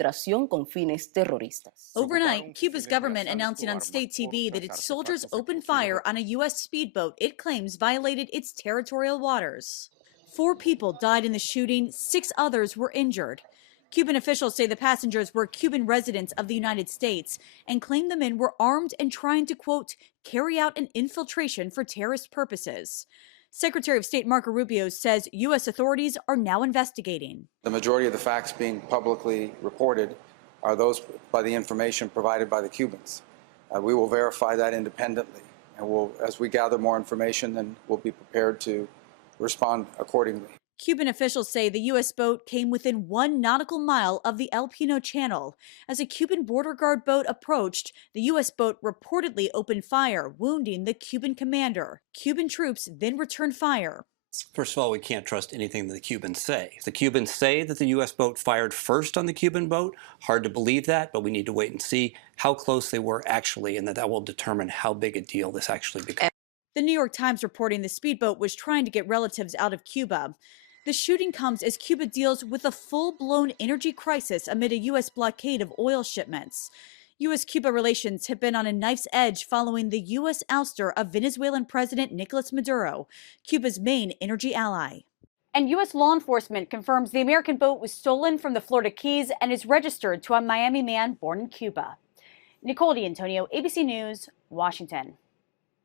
infiltración con fines terroristas. Overnight, Cuba's government announcing on state TV that its soldiers opened fire on a U.S. speedboat it claims violated its territorial waters. 4 people died in the shooting, 6 others were injured. Cuban officials say the passengers were Cuban residents of the United States and claim the men were armed and trying to, quote, carry out an infiltration for terrorist purposes. Secretary of State Marco Rubio says U.S. authorities are now investigating. The majority of the facts being publicly reported are those by the information provided by the Cubans. We will verify that independently, and as we gather more information, then we'll be prepared to respond accordingly. Cuban officials say the U.S. boat came within 1 nautical mile of the El Pino Channel. As a Cuban border guard boat approached, the U.S. boat reportedly opened fire, wounding the Cuban commander. Cuban troops then returned fire. First of all, we can't trust anything that the Cubans say. If the Cubans say that the U.S. boat fired first on the Cuban boat, hard to believe that, but we need to wait and see how close they were actually, and that will determine how big a deal this actually becomes. The New York Times reporting the speedboat was trying to get relatives out of Cuba. The shooting comes as Cuba deals with a full-blown energy crisis amid a U.S. blockade of oil shipments. U.S.-Cuba relations have been on a knife's edge following the U.S. ouster of Venezuelan President Nicolas Maduro, Cuba's main energy ally. And U.S. law enforcement confirms the American boat was stolen from the Florida Keys and is registered to a Miami man born in Cuba. Nicole D'Antonio, ABC News, Washington.